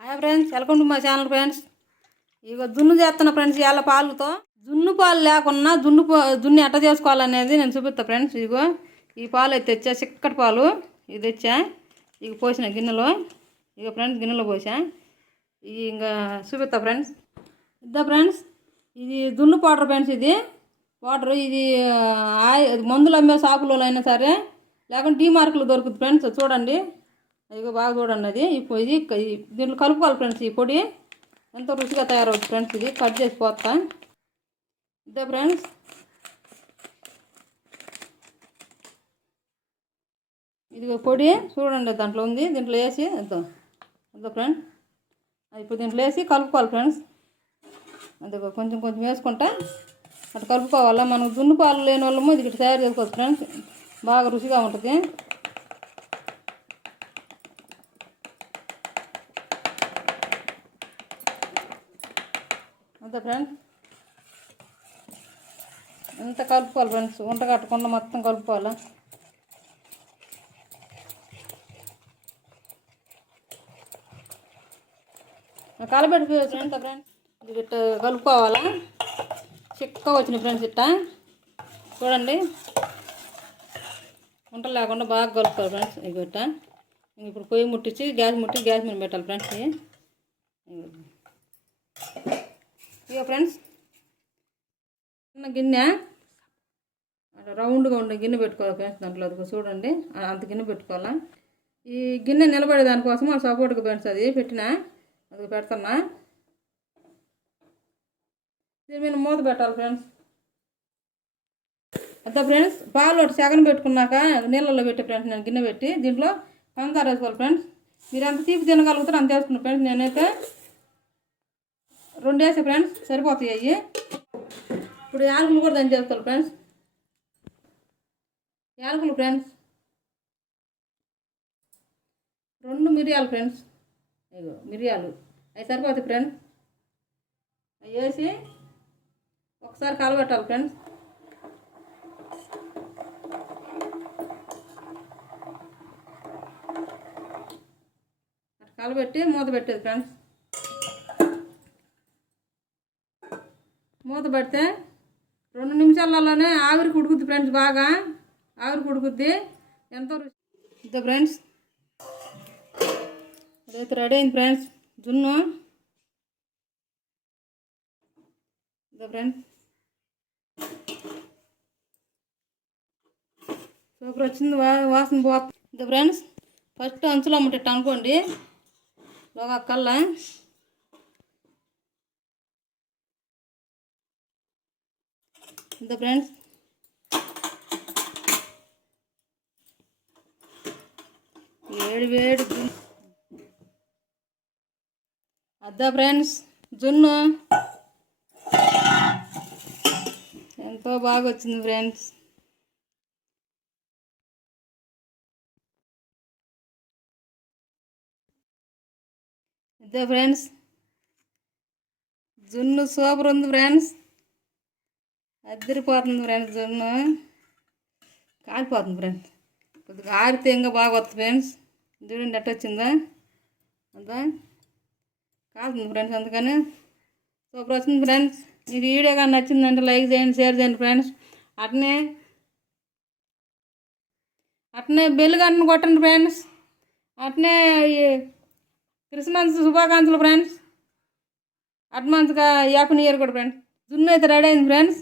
Hi friends welcome to my channel friends. ఇక జున్ను చేస్తున్న ఫ్రెండ్స్ ఇవాళ పాలతో జున్ను పాలు లేకున్నా జున్ను పా- జున్ను ఎట్ట చేసుకోవాలనేది నేను చూపిస్తా ఫ్రెండ్స్. ఇగో ఈ పాలు అయితే తెచ్చా చిక్కటి పాలు ఇది తెచ్చా. ఇక పోసిన గిన్నెలో ఇక ఫ్రెండ్స్ గిన్నెలో పోసా. ఇది ఇంకా చూపిస్తా ఫ్రెండ్స్. ఇద్దా ఫ్రెండ్స్ ఇది దున్ను పౌడర్ ఫ్రెండ్స్ ఇది. పౌడర్ ఇది ఆయి మందులు అమ్మే షాపులో అయినా సరే లేకుంటే డీ మార్కులు దొరుకుతుంది ఫ్రెండ్స్ చూడండి. ఇక బాగా చూడండి అది. ఇప్పుడు ఇది దీంట్లో కలుపుకోవాలి ఫ్రెండ్స్ ఈ పొడి. ఎంతో రుచిగా తయారవుతుంది ఫ్రెండ్స్ ఇది. కట్ చేసి పోతా ఇదే ఫ్రెండ్స్. ఇది పొడి. చూడండి దాంట్లో ఉంది. దీంట్లో వేసి ఇద్దాం ఇద్దా ఫ్రెండ్స్. ఇప్పుడు దీంట్లో వేసి కలుపుకోవాలి ఫ్రెండ్స్. అందుకో కొంచెం కొంచెం వేసుకుంటా. అటు కలుపుకోవాలా? మనకు దున్నుపాలు లేని వాళ్ళము ఇది తయారు చేసుకోవచ్చు ఫ్రెండ్స్. బాగా రుచిగా ఉంటుంది. అంతే ఫ్రెండ్స్ ఎంత కలుపుకోవాలి ఫ్రెండ్స్ వంట కట్టకుండా మొత్తం కలుపుకోవాలా? కలబెట్టి ఫ్రెండ్స్ ఫ్రెండ్స్ ఇది ఇట్ట కలుపుకోవాలా? చిక్కగా వచ్చినాయి ఫ్రెండ్స్ ఇట్ట? చూడండి. వంట లేకుండా బాగా కలుపుకోవాలి ఫ్రెండ్స్ ఇవి ఇట్ట. ఇప్పుడు పొయ్యి ముట్టించి గ్యాస్ ముట్టి గ్యాస్ మీద పెట్టాలి ఫ్రెండ్స్ ఇవి ఇక ఫ్రెండ్స్ చిన్న గిన్నె. అట్లా రౌండ్గా ఉండే గిన్నె పెట్టుకోవాలి ఫ్రెండ్స్ దాంట్లో. అదిగో చూడండి అంత గిన్నె పెట్టుకోవాలా. ఈ గిన్నె నిలబడే దానికోసం అది సపోర్ట్గా ఫ్రెండ్స్ అది పెట్టినా. అది పెడుతున్నా దీని మీద మూత పెట్టాలి ఫ్రెండ్స్. అంత ఫ్రెండ్స్ పాలు ఒకటి సెగన పెట్టుకున్నాక నీళ్ళల్లో పెట్టి ఫ్రెండ్స్ నేను గిన్నె పెట్టి దీంట్లో పంకార వేసుకోవాలి ఫ్రెండ్స్. మీరు ఎంత తీపి తినగలుగుతారో అంత వేసుకున్నాను ఫ్రెండ్స్ నేనైతే రెండు వేసే ఫ్రెండ్స్ సరిపోతాయి అవి ఇప్పుడు యాలకులు కూడా దాన్ని చేసుకోవాలి ఫ్రెండ్స్. యాలకులు ఫ్రెండ్స్. రెండు మిరియాలు ఫ్రెండ్స్. ఇగో మిరియాలు. అవి సరిపోతాయి ఫ్రెండ్స్. అవి వేసి ఒకసారి కలబెట్టాలి ఫ్రెండ్స్. కలబెట్టి మూత పెట్టేది ఫ్రెండ్స్. మూత పెడితే రెండు నిమిషాలలోనే ఆవిరి కుడుకుద్ది ఫ్రెండ్స్ బాగా. ఆవిరి కుడుకుద్ది. ఎంతో రుచి. ఫ్రెండ్స్. అదైతే రెడీ అయింది ఫ్రెండ్స్. జున్ను. ఇదో ఫ్రెండ్స్. సూపర్ వచ్చింది. వా వాసన పోతుంది ఇదో ఫ్రెండ్స్. ఫస్ట్ అంచులో అమ్మటట్టు అనుకోండి. ఒక కల్లా. ఇంత ఫ్రెండ్స్. వేడి వేడి అద్దా ఫ్రెండ్స్ జున్ను. ఎంతో బాగా వచ్చింది ఫ్రెండ్స్. అద్దా ఫ్రెండ్స్ జున్ను సూపర్ ఉంది ఫ్రెండ్స్. అద్దరిపోతుంది ఫ్రెండ్స్ జున్ను కాలిపోతుంది ఫ్రెండ్స్ కొద్దిగా ఆరితే ఇంకా బాగా వస్తుంది ఫ్రెండ్స్ చూడండి అట్ట వచ్చిందా. అంతా కాలుతుంది ఫ్రెండ్స్ అందుకని. సూపర్ వచ్చింది ఫ్రెండ్స్ మీకు వీడియో కానీ నచ్చిందంటే లైక్ చేయండి షేర్ చేయండి ఫ్రెండ్స్ అట్నే అట్నే బెల్ గంటను కొట్టండి ఫ్రెండ్స్ అట్నే ఈ క్రిస్మస్ శుభాకాంక్షలు ఫ్రెండ్స్ అడ్వాన్స్గా హ్యాపీ న్యూ ఇయర్ కూడా ఫ్రెండ్స్ జున్ను అయితే రెడీ అయింది ఫ్రెండ్స్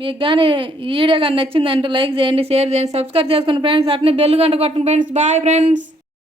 మీకు కానీ ఈ వీడియో కానీ నచ్చిందంటే లైక్ చేయండి షేర్ చేయండి సబ్స్క్రైబ్ చేసుకోండి ఫ్రెండ్స్ అట్నే బెల్ గంట కొట్టండి ఫ్రెండ్స్. Bye friends.